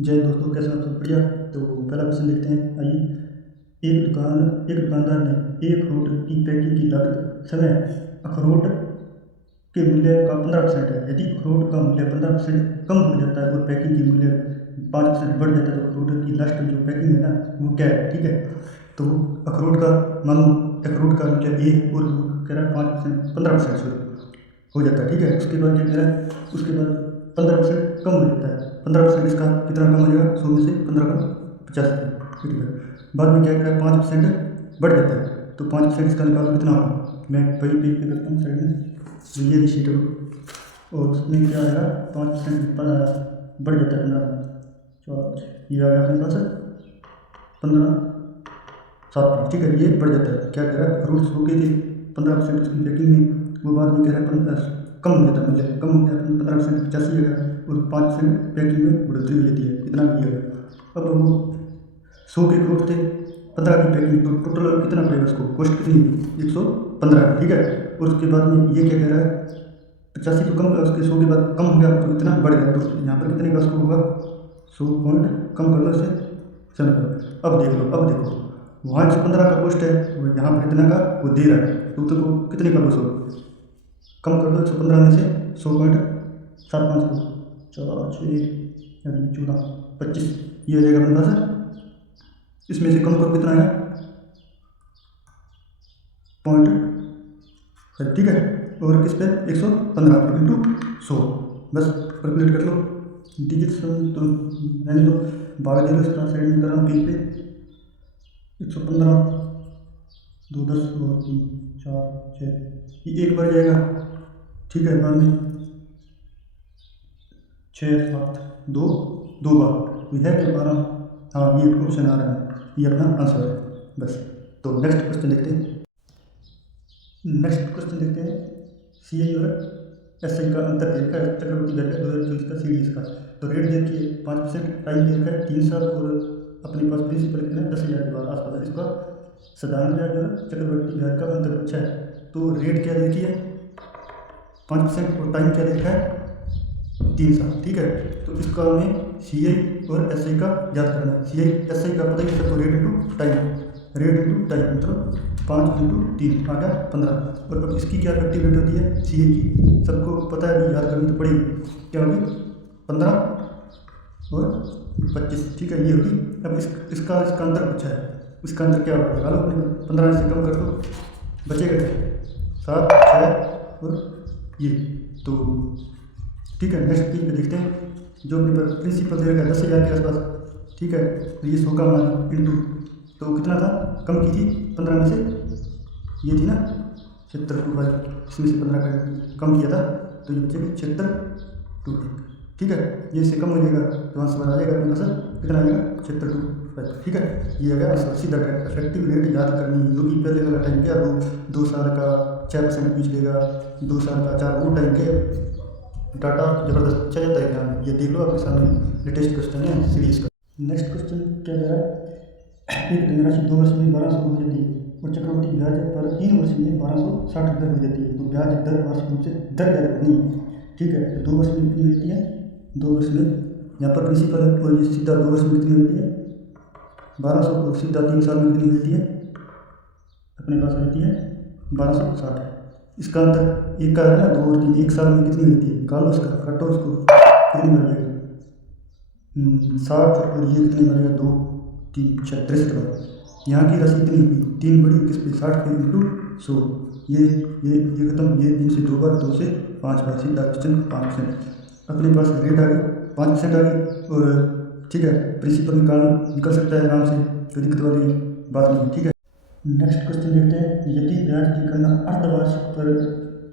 जय दोस्तों, कैसे आप सब? बढ़िया। तो पहला क्वेश्चन देखते हैं, आइए। एक दुकानदार ने एक अखरोट की पैकिंग की लागत समय अखरोट के मूल्य का 15% है। यदि अखरोट का मूल्य 15% कम हो जाता है और पैकिंग की मूल्य 5% बढ़ जाता है तो अखरोट की लास्ट जो पैकिंग है ना, वो क्या है? ठीक है, तो अखरोट का मान लो अखरोट का मूल्य ए और वो कह रहा है 5%, 15% हो जाता है। ठीक है, उसके बाद क्या कह रहा है? उसके बाद 15% कम हो जाता है। 15% इसका कितना कम हो जाएगा? 100 में से 15 का 85। ठीक है, बाद में क्या कह रहा है? 5% बढ़ जाता है, तो 5% इसका निकालो कितना होगा? मैं वही पेज पे करता हूँ साइड में, तो ये शीट और उसमें क्या आएगा? 5% बढ़ जाता है 15, चौदह, ये आ गया अपने पास 15, 7। ठीक है, ये बढ़ जाता है। क्या कह रहा है? अखरोट 100 के थे, 15% उसकी पैकिंग में, वो बाद में कह रहा है 15 कम हो जाता है, मुझे कम हो गया 15% 85 है और 5% पैकिंग में बढ़ोतरी हो जाती है, इतना भी है। अब वो 100 के अखरोट थे, 15 की पैकिंग, तो टोटल कितना पड़ेगा उसको? कॉस्ट कितनी? 115। ठीक है, और उसके बाद में ये क्या कह रहा है? 85 तो कम, उसके 100 के बाद कम हो गया तो इतना बढ़ गया, तो यहाँ पर कितने का उसको होगा? 100 पॉइंट कम कर लो इसे 7। अब देख लो, अब देखो, वहाँ 115 का कॉस्ट है और यहाँ पर कितना का वो दे रहा है, तो तुमको कितने का 200 कम कर दो 115 में से 100.75 को 4, 6, 14, 25, ये हो जाएगा अपने पास। इसमें से कम करो, कितना है? पॉइंट। ठीक है, और किस पे? 115 इंटू 100, बस कैलकुलेट कर लो। डिजिट तो रहने दो, भाग दे लो इसका, साइड में कर रहा हूँ पेज पे। 115, 2, 10 और 3, 4, 6, ये एक बार जाएगा। ठीक है, बाद में 6, 7, 2, 2 बार ये है कि 12। हाँ, ये ऑप्शन आ रहा है, ये अपना आंसर है। बस, तो नेक्स्ट क्वेश्चन देखते हैं। सी आई और एस आई का अंतर दे रखा है, चक्रवर्ती ब्याज का 2024 का सीडीएस का। तो रेट दे रखी है 5%, टाइम दे रखा है 3 साल और अपने पास प्रिंसिपल कितना है? 10,000 के बाद आसपास। इसका साधारण ब्याज और चक्रवर्ती ब्याज का अंतर पूछा है, तो रेट क्या दे रखी है? 5% और टाइम क्या दे रखा है? 3 साल। ठीक है, तो इसका हमें सी आई और एस आई का याद करना है। सी आई एस आई का पता ही सबको, rate into time, rate into time मतलब 5 इंटू 3 आ गया 15। और अब इसकी क्या इफेक्टिव रेट होती है? सी आई की सबको पता है, अभी याद करनी तो पड़ेगी। क्या होगी? 15 और 25। ठीक है, ये होगी। अब इसका अंतर पूछा है, इसका अंतर क्या होगा? लगा लो अपने, 15 से कम कर दो, बचेगा क्या? 7, 6 और ये, तो ठीक है। नेक्स्ट पेज पे देखते हैं, जो अपने पास प्रिंसिपल दे रखा है 10,000 के आसपास। ठीक है, तो ये 100 का मान इंटू, तो कितना था? कम की थी 15 में से, ये थी ना 76/2, इसमें से 15 का कम किया था, तो ये बचेगी 76/2। ठीक है, ये इससे कम हो जाएगा तो आंसर आ जाएगा अपने पास, कितना आएगा? 76/2। ठीक है, ये आ गया आंसर। सीधा इफेक्टिव रेट याद करनी है, जो कि पहले वाला टाइम क्या, 2 साल का 6% बीच लेगा, 2 साल का 4, वो टाइम के डाटा जबरदस्त अच्छा जाता है एग्जाम में। ये देख लो, आपके सामने लेटेस्ट क्वेश्चन है सीरीज का। नेक्स्ट क्वेश्चन क्या कह रहा है? एक धनराशि 2 वर्ष में 1200 हो जाती है और चक्रवृद्धि ब्याज पर 3 वर्ष में 1260 रुपये हो जाती है, तो ब्याज दर वार्षिक रूप से दर क्या रखनी है? ठीक है, तो 2 वर्ष में कितनी होती है? 2 वर्ष में यहाँ पर प्रिंसिपल है और ये सीधा 2 वर्ष में कितनी होती है? 1200, और सीधा 3 साल में कितनी होती है? अपने पास रहती है 1260। इसका अंतर एक का है ना, 2 और 3, 1 साल में कितनी होती है? निकालो उसका, काटो उसको, कितनी बन जाएगा? 60, और ये कितनी बनेगा? 2, 3, 36 बार। यहाँ की राशि कितनी होगी? 3 बड़ी किस पे? 60 पे इंटू 100। ये खत्म, ये 3 से 2 बार, 2 से 5 बार, सीधा क्वेश्चन 5%। अपने पास रेट आ गई 5% आ गई, और ठीक है, प्रिंसिपल निकल सकता है आराम से, कोई दिक्कत वाली बात नहीं। ठीक है, नेक्स्ट क्वेश्चन देखते हैं। यदि ब्याज की गणना अर्धवार्षिक पर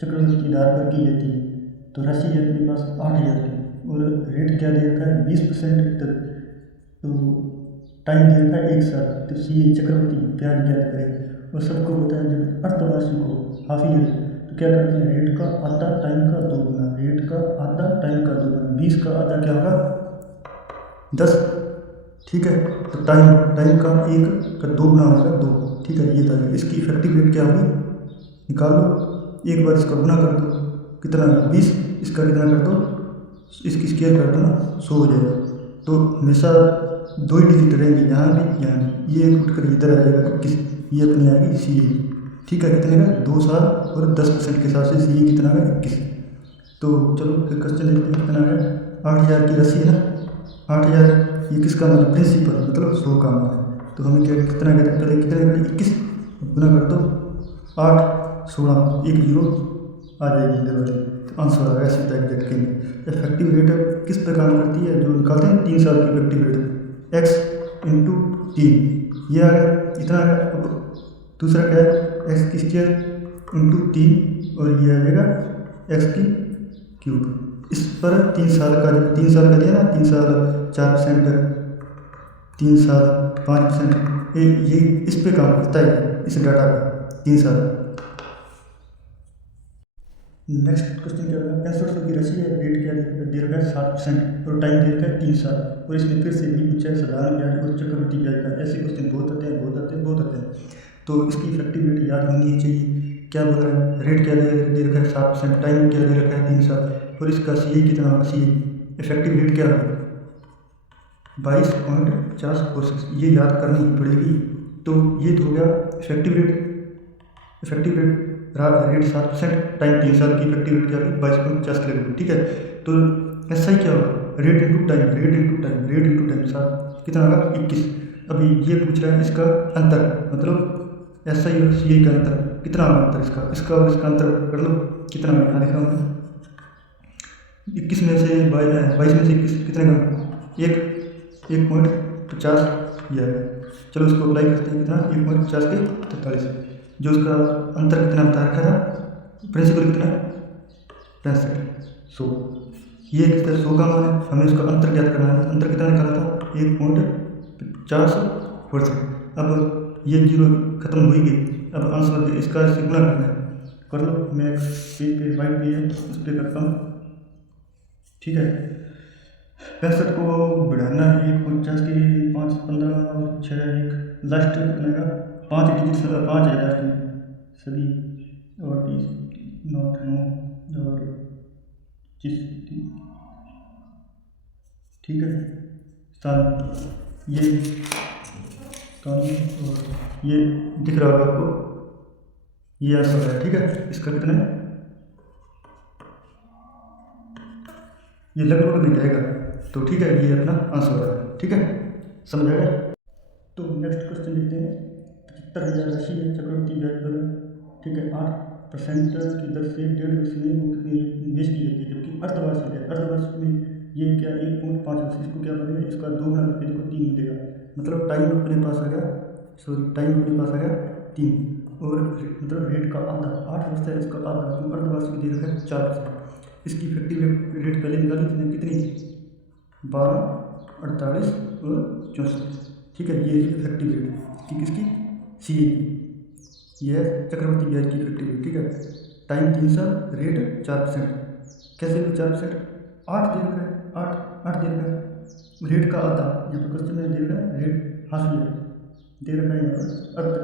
चक्रवृद्धि दर पर की जाती है, तो राशि है अपने पास 8,000 की, और रेट क्या दे रखा है? 20% तक, तो टाइम दे रखा है 1 साल। तो सी चक्रवृद्धि ब्याज ज्ञात करें, और सबको पता है जब अर्धवार्षिक हो, हाफ ईयर, तो क्या करते हैं? रेट का आधा, टाइम का 2 गुना, रेट का आधा, टाइम का 2 गुना, 20 का आधा क्या होगा? 10। ठीक है, तो टाइम का 1 का 2 गुना होगा 2। ठीक है, ये था। इसकी इफेक्टिव रेट क्या होगी? निकाल लो, एक बार इसका गुना कर दो, कितना? 20, इसका कितना कर दो? इसकी स्केयर कर दो ना, 100 हो जाएगा। तो हमेशा 2 ही डिजिट रहेंगे, यहाँ भी यहाँ भी। ये उठ कर इधर आ जाएगा किस, ये अपनी आएगी सी ए। ठीक है, कितने का 2 साल और 10% के हिसाब से सी ए कितना है 21। तो चलो फिर क्वेश्चन देखते हैं कितना है। 8000 की राशि है ना, 8000 ये किसका मान है, प्रिंसिपल मतलब 100 का मान है। तो हमें क्या कितना कहते हैं, पहले कितने 21 गुना कर दो 8 16 1 0 आ जाएगी इधर वाली, तो आंसर आ गया सीधा एग्जैक्ट के। इफेक्टिव रेट किस पर काम करती है, जो निकालते हैं 3 साल की इफेक्टिव रेट, x इंटू 3 ये आ गया, इतना आ गया। अब दूसरा क्या है, एक्स की स्क्वायर इंटू 3 और ये आ जाएगा एक्स की क्यूब। इस पर 3 साल का, जब 3 साल का दिया ना, 3 साल 4%, 3 साल 5%, ये इस पे काम करता है, इस डाटा का 3 साल। नेक्स्ट क्वेश्चन क्या होगा, 6500 की राशि है, रेट क्या दे रखा है 7% और टाइम दे रखा है 3 साल, और इसमें फिर से भी पूछा है साधारण ब्याज और चक्रवृद्धि ब्याज का। ऐसे क्वेश्चन बहुत आते हैं, बहुत आते हैं, बहुत आते हैं। तो इसकी इफेक्टिव रेट याद होनी चाहिए। क्या बोल रहा है, रेट क्या दे रखा है 7%, टाइम क्या दे रखा है 3 साल, और इसका सी कितना होगा, सी इफेक्टिव रेट क्या होगा 22.5046, ये याद करनी पड़ेगी। तो ये तो हो गया effective rate. Effective rate 7%, time 3 साल की, इफेक्टिव रेट क्या होगी 22.50 किलोमीटर। ठीक है, तो ऐसा ही क्या होगा, rate into time, rate into time, rate into time, सात कितना होगा 21। अभी ये पूछ रहा है इसका अंतर, मतलब ऐसा ही और सी का अंतर कितना होगा, अंतर इसका और इसका अंतर कर लो कितना होगा, यहाँ लिखा हूँ 21 में से 22 में से 21 कितने का 1.50 यह है। चलो इसको अप्लाई करते हैं, कितना 1.50 के 43। जो उसका अंतर कितना बता रखा था, प्रिंसिपल कितना 65 100, ये कितना 100 का मान है, हमें उसका अंतर ज्ञात करना है। अंतर कितना निकाला था 1.50 अब ये 0 खत्म हो ही गई। अब आंसर इसका इससे गुणा करना है, कर लो। मैं पेज पे वाइट पे है उस पर करता हूँ। ठीक है, 65 को बढ़ाना है 1.50 की 5 15 और 6 1 लास्ट कितना का 5 डिजिट 5 है लास्ट में सभी, और 20 9 9 और 25। ठीक है, स्थान ये स्थान और ये दिख रहा होगा आपको, ये आंसर है। ठीक है, इसका कितना है, ये लगभग मिल जाएगा। तो ठीक है, ये अपना आंसर है। ठीक है, समझ आएगा। तो नेक्स्ट क्वेश्चन देखते हैं। 75,000 राशि है, चक्रवृद्धि ब्याज दर ठीक है 8% की दर से 1.5 वर्ष में निवेश की जाती है, जबकि अर्थवार्षिक है। अर्थवार्षिक में ये क्या 1.5 वर्ष, इसको क्या बनेगा, इसका 2 गुना करके देखो 3 मिलेगा, मतलब टाइम अपने पास आ गया, सॉरी टाइम अपने पास आ गया 3, और मतलब रेट का आधा 8 वर्ष है, इसका आधा, तो अर्धवार्षिक दे रखा है 4%। इसकी इफेक्टिव रेट पहले निकाली थी कितनी 12 48 और 64। ठीक है, ये इफेक्टिव रेट की किसकी, सी ए की, ये है चक्रवृद्धि ब्याज की इफेक्टिव रेट। ठीक है, टाइम 3 साल, रेट 4%। कैसे 4%, 8 दे रखा है, 8 दे रखा है, रेट का आधा यहाँ पर क्वेश्चन में दे रखा है, रेट हाफ ईयर दे रखा है, यहाँ पर अर्ध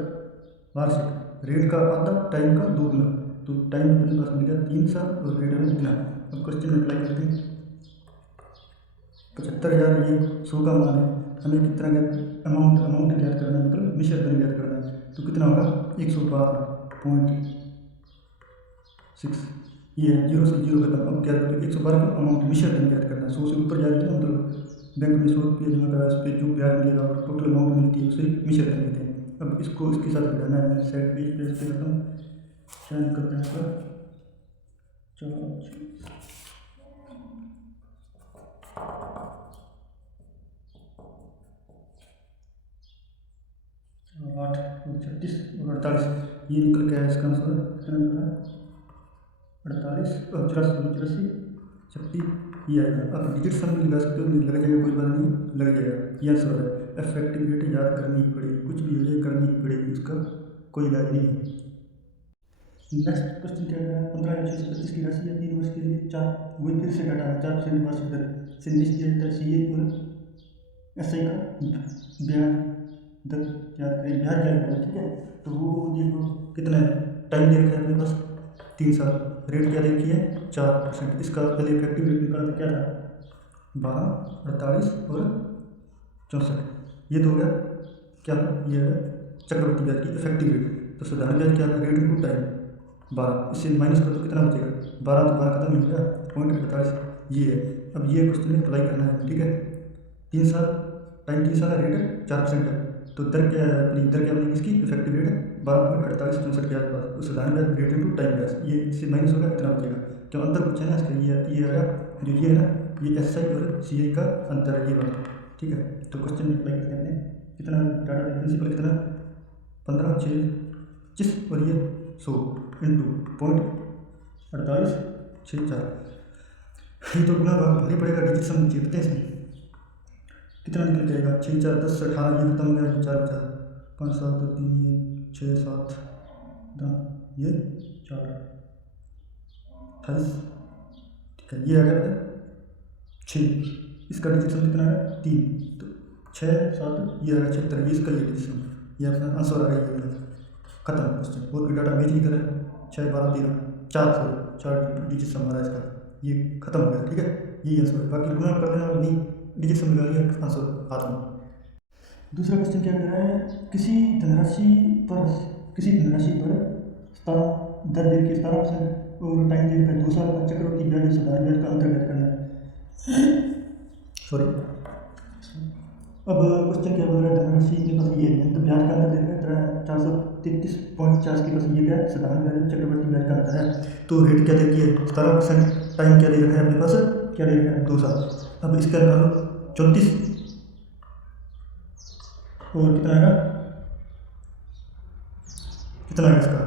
वार्षिक, रेट का आधा टाइम का 2 गुना, तो टाइम अपने पास मिल गया 3 साल और रेट हमें इतना। अब क्वेश्चन में अप्लाई करते हैं। 75,000 ये 100 का मान है, हमें कितना अमाउंट ज्ञात करना है, मतलब मिश्र धन ज्ञात करना है। तो कितना होगा 112.6, ये 0 से 0 खत्म। अब क्या करें, 112 का अमाउंट मिश्र धन ज्ञात करना है। 100 से ऊपर जा रही है ना, मतलब बैंक में 100 रुपये जमा करा, उस पर जो ब्याज मिलेगा और टोटल अमाउंट मिलती है उसे मिश्र धन कहते हैं। अब इसको इसके साथ घटाना है, साइड पेज पे इस पर करता हूँ, क्या निकलता है इसका, चलो 8 और 36 और 48, ये निकल के आया इसका आंसर कितना निकला 48 और 84 36 ये आएगा। आप डिजिट सम भी लगा सकते हो, लग जाएगा कोई बात नहीं, लग जाएगा, ये आंसर है। इफेक्टिव रेट याद करनी ही पड़ेगी, कुछ भी हो जाए करनी ही पड़ेगी, उसका कोई इलाज नहीं है। नेक्स्ट क्वेश्चन क्या है, 15,625 की राशि है, 3 वर्ष के लिए 4 वही फिर से घटा है 4% वार्षिक दर से निवेश किया जाता है। सी ए और एस आई का ब्याज दर याद करें, ब्याज याद करें। ठीक है, तो वो देखो कितना है, टाइम दे रखा है अपने पास 3 साल, रेट क्या देखी है 4%। इसका पहले इफेक्टिव रेट निकालना क्या था 12, 48 और 64, ये तो हो गया क्या, ये है चक्रवर्ती ब्याज की इफेक्टिव रेट। तो साधारण ब्याज क्या है, रेट इनटू टाइम 12, इससे माइनस कर तो कितना बचेगा 12, तो 12 खत्म हो गया, 0.48 ये है। अब ये क्वेश्चन में अप्लाई करना है, ठीक है। 3 साल टाइम, 3 साल का रेट है 4% है, तो दर क्या है अपनी, दर क्या बनेगी इसकी इफेक्टिव रेट है 12.4864 के आसपास। तो साधारण ब्याज रेट इनटू टाइम ब्याज, ये इससे माइनस होगा कितना बचेगा, जो अंतर पूछा है ना इसका ये आया, जो ये है ना ये SI और CI का अंतर है, ये वाला, ठीक है। तो क्वेश्चन में अप्लाई करते हैं कितना डाटा प्रिंसिपल कितना 15, 6, 25 और ये 100 इंटू 0.4864, ये तो गुना भारी पड़ेगा, डिजिट सम जीतते हैं कितना निकल जाएगा 6, 4, 10, 18, ये खत्म हो गया 4, 4, 5, 7, 3, ये 6, 7, ये 4, 28, ठीक है। ये आ गया 6, इसका डिजिट सम कितना है 3, तो 6, 7, ये आ गया 76, ये इसका ये डिजिट सम, ये अपना आंसर आ गया, ये खत्म क्वेश्चन। और भी डाटा मैच नहीं करें, 6, 12, 13, 4 डिजिट सम हमारा इसका, ये खत्म हो गया, ठीक है। ये आंसर है, बाकी गुना कर देना, नहीं डिजिट सम निकालिए आंसर हाथ में। दूसरा क्वेश्चन क्या कह रहा है, किसी धनराशि पर 17 दर दे के 17% और टाइम दे रखा 2 साल का चक्रवृद्धि ब्याज साधारण ब्याज का अंतर ज्ञात करना है। सॉरी, अब क्वेश्चन क्या बोल रहा है, धनराशि के पास ये है, तो ब्याज का अंतर दे रखा है 433.50 के पास, ये क्या है साधारण ब्याज चक्रवृद्धि ब्याज का अंतर है। तो रेट क्या दे रखी है 17%, टाइम क्या दे रखा है अपने पास, क्या दे रखा है 2 साल। अब इसका निकालो 34 और कितना आएगा इसका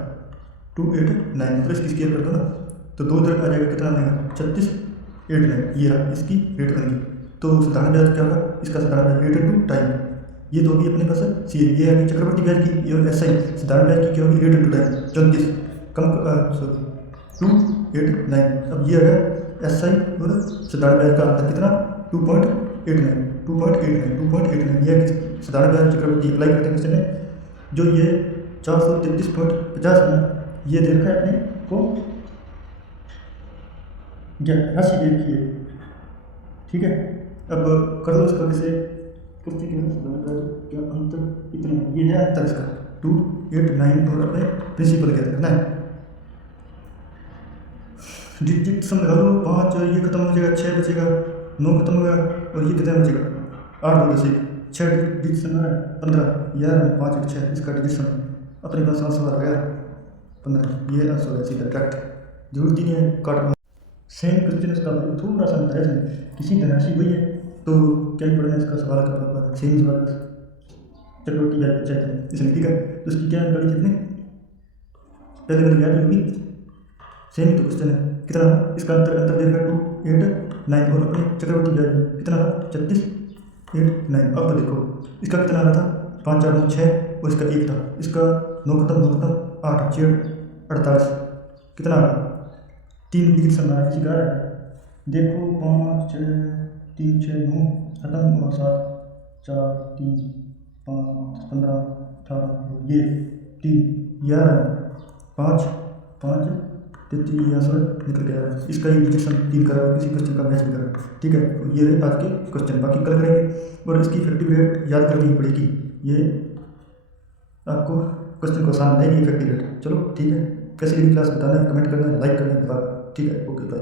289, तो इसकी स्केल कर दो ना, तो 2 दर आ जाएगा, कितना आएगा 3689, ये रहा इसकी रेट बनेगी। तो साधारण ब्याज क्या होगा, इसका साधारण ब्याज रेट इनटू टाइम, ये तो होगी अपने पास सी, ये है चक्रवर्ती ब्याज की, ये SI साधारण ब्याज की क्या होगी रेट इनटू टाइम 34 कम 289। अब ये है SI और साधारण ब्याज का अंतर कितना 2.89, ये साधारण ब्याज चक्रवर्ती अप्लाई करते हैं क्वेश्चन में। जो ये 433.50 है ये दे रखा है अपने को, राशि दे रखी है, ठीक है। अब कर लो इसका वैसे क्वेश्चन क्या अंतर इतना, ये है अंतर इसका 289 और अपने प्रिंसिपल क्या करना है, डिजिट सम लगा लो 5, ये खत्म हो जाएगा 6 बचेगा, 9 खत्म हो गया और ये कितना बचेगा 8 होगा, 6 डिजिट सम है 15, 5, 1, 6, इसका डिजिट सम अपने पास आंसर आ गया 15, ये आंसर है सीधा डायरेक्ट, जरूरत ही नहीं है काट। सेम क्वेश्चन इसका थोड़ा सा अंतर है, किसी धनराशि वही है तो क्या ही पढ़ना इसका सवाल का पेपर, सेम सवाल चक्रवर्ती ब्याज बच्चा है इसमें, ठीक है। तो इसकी क्या जानकारी कितनी पहले वाली याद होगी, सेम तो क्वेश्चन है कितना, इसका अंतर दे रखा 289 और अपने चक्रवर्ती ब्याज कितना था 3689। अब तो देखो इसका कितना आ रहा था 5, 4, 9, 6 और इसका 1 था, इसका 9 खत्म 8, 6, 48, कितना आ रहा 3 डिजिट सम आ किसी का है, देखो 5, 6, 3, 6, 9 खत्म और 7, 4, 3, 5, 15, 18, ये 3, 11, 5, 5, 33, ये आंसर निकल गया है। इसका ही डिजिट सम 3 करा, किसी क्वेश्चन का मैच नहीं करा, ठीक है। ये रहे आज के क्वेश्चन, बाकी कल करेंगे और इसकी इफेक्टिव रेट याद करनी पड़ेगी, ये आपको क्वेश्चन को आसान रहेगी इफेक्टिव रेट। चलो ठीक है, कैसी लगी क्लास बताना है, कमेंट करना है, लाइक करना है, ठीक है, ओके बाय।